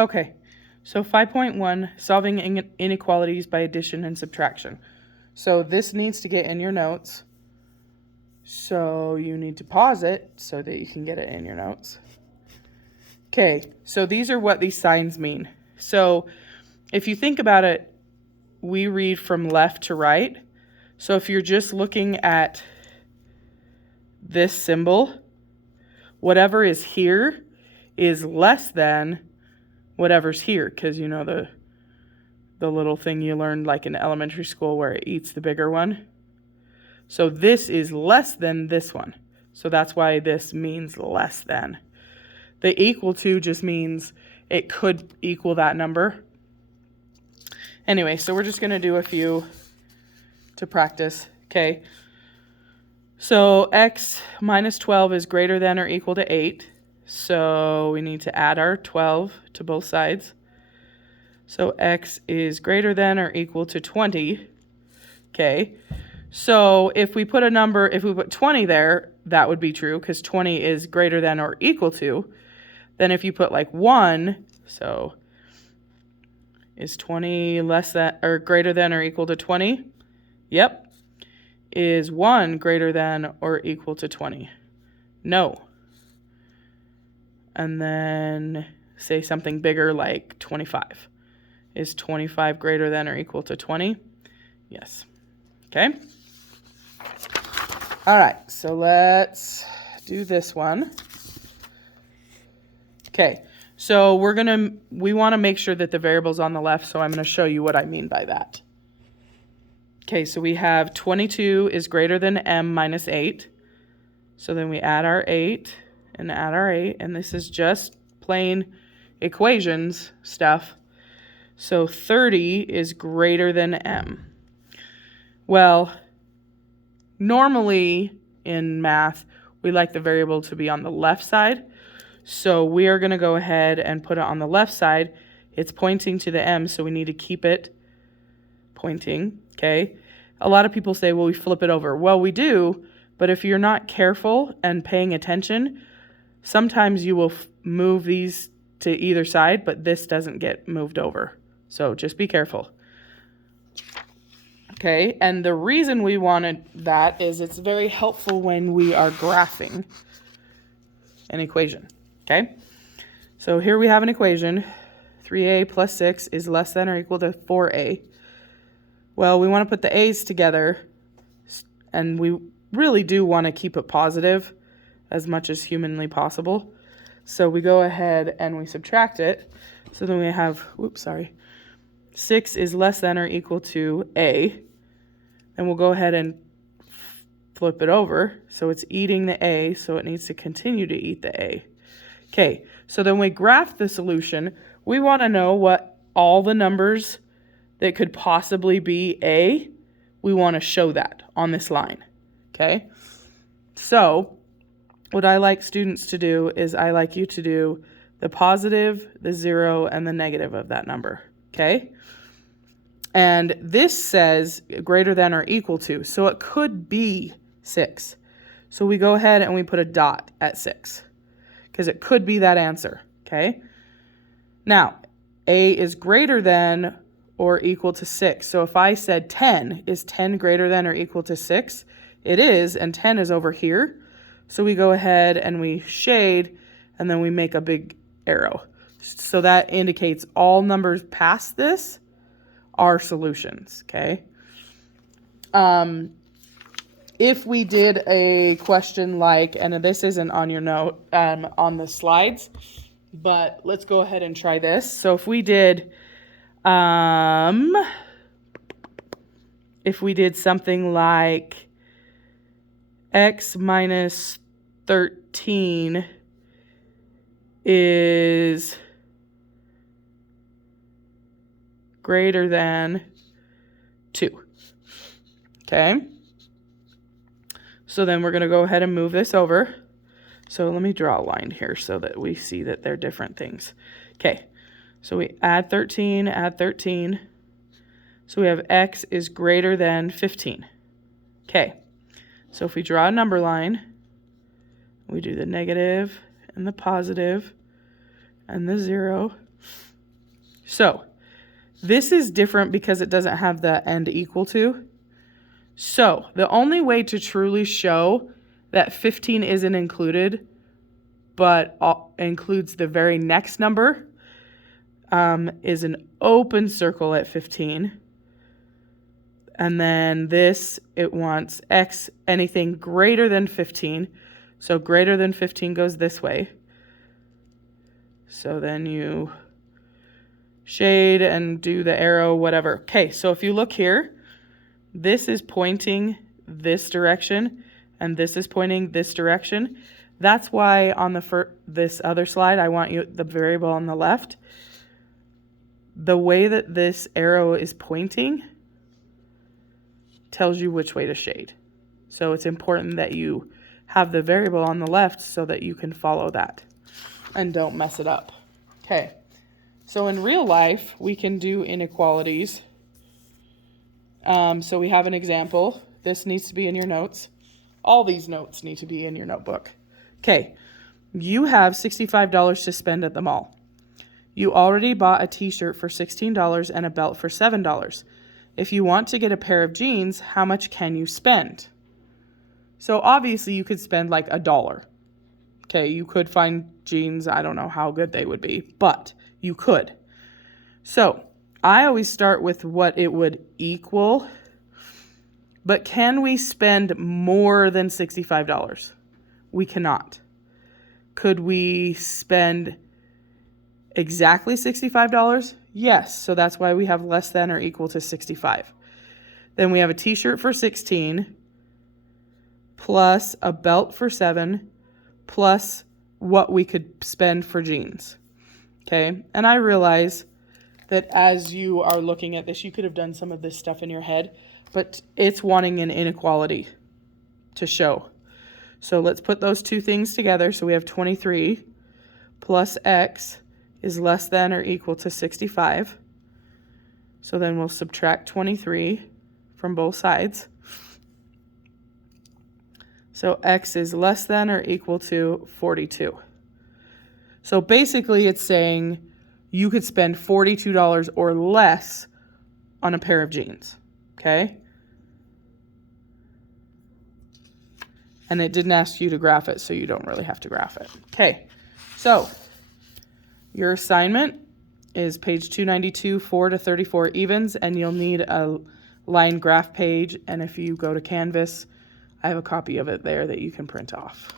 Okay, so 5.1, solving inequalities by addition and subtraction. So this needs to get in your notes. So you need to pause it so that you can get it in your notes. Okay, so these are what these signs mean. So if you think about it, we read from left to right. So if you're just looking at this symbol, whatever is here is less than whatever's here, because you know the little thing you learned like in elementary school where it eats the bigger one. So this is less than this one. So that's why this means less than. The equal to just means it could equal that number. Anyway, so we're just going to do a few to practice. Okay. So x minus 12 is greater than or equal to 8. So we need to add our 12 to both sides. So x is greater than or equal to 20. Okay. So if we put 20 there, that would be true because 20 is greater than or equal to. Then if you put like 1, so is 20 less than or greater than or equal to 20? Yep. Is 1 greater than or equal to 20? No. And then say something bigger like 25. Is 25 greater than or equal to 20? Yes. Okay. All right, so let's do this one. Okay, so we want to make sure that the variable's on the left, so I'm going to show you what I mean by that. Okay, so we have 22 is greater than m minus 8. So then we add our 8 and add our 8, and this is just plain equations stuff. So 30 is greater than m. Well, normally in math, we like the variable to be on the left side. So we are going to go ahead and put it on the left side. It's pointing to the m, so we need to keep it pointing, okay? A lot of people say, well, we flip it over. Well, we do, but if you're not careful and paying attention, sometimes you will move these to either side, but this doesn't get moved over. So just be careful. Okay, and the reason we wanted that is it's very helpful when we are graphing an equation, okay? So here we have an equation. 3a plus 6 is less than or equal to 4a. Well, we want to put the a's together, and we really do want to keep it positive as much as humanly possible. So we go ahead and we subtract it. So then we have, 6 is less than or equal to a. And we'll go ahead and flip it over. So it's eating the a, so it needs to continue to eat the a. Okay, so then we graph the solution. We want to know what all the numbers that could possibly be a, we want to show that on this line, okay? So what I like students to do is I like you to do the positive, the 0, and the negative of that number, okay? And this says greater than or equal to, so it could be 6. So we go ahead and we put a dot at 6 because it could be that answer, okay? Now, a is greater than or equal to 6. So if I said 10, is 10 greater than or equal to 6? It is, and 10 is over here. So we go ahead and we shade, and then we make a big arrow. So that indicates all numbers past this are solutions, okay? If we did a question like, and this isn't on your note, on the slides, but let's go ahead and try this. So if we did something like x minus 13 is greater than 2. Okay? So then we're going to go ahead and move this over. So let me draw a line here so that we see that they're different things. Okay. So we add 13, add 13. So we have x is greater than 15. Okay. So if we draw a number line, we do the negative and the positive and the 0. So this is different because it doesn't have the and equal to. So the only way to truly show that 15 isn't included, but includes the very next number, is an open circle at 15. And then this, it wants x, anything greater than 15. So greater than 15 goes this way. So then you shade and do the arrow, whatever. Okay, so if you look here, this is pointing this direction, and this is pointing this direction. That's why on this other slide, I want you the variable on the left. The way that this arrow is pointing tells you which way to shade. So it's important that you have the variable on the left so that you can follow that and don't mess it up. Okay, so in real life, we can do inequalities. So we have an example. This needs to be in your notes. All these notes need to be in your notebook. Okay, you have $65 to spend at the mall. You already bought a t-shirt for $16 and a belt for $7. If you want to get a pair of jeans, how much can you spend? So obviously you could spend like $1. Okay, you could find jeans, I don't know how good they would be, but you could. So I always start with what it would equal, but can we spend more than $65? We cannot. Could we spend exactly $65? Yes, so that's why we have less than or equal to 65. Then we have a t-shirt for 16, plus a belt for 7, plus what we could spend for jeans. Okay, and I realize that as you are looking at this, you could have done some of this stuff in your head, but it's wanting an inequality to show. So let's put those two things together. So we have 23 plus x is less than or equal to 65. So then we'll subtract 23 from both sides. So x is less than or equal to 42. So basically it's saying you could spend $42 or less on a pair of jeans, okay? And it didn't ask you to graph it, so you don't really have to graph it. Okay, so your assignment is page 292, 4 to 34 evens, and you'll need a line graph page. And if you go to Canvas, I have a copy of it there that you can print off.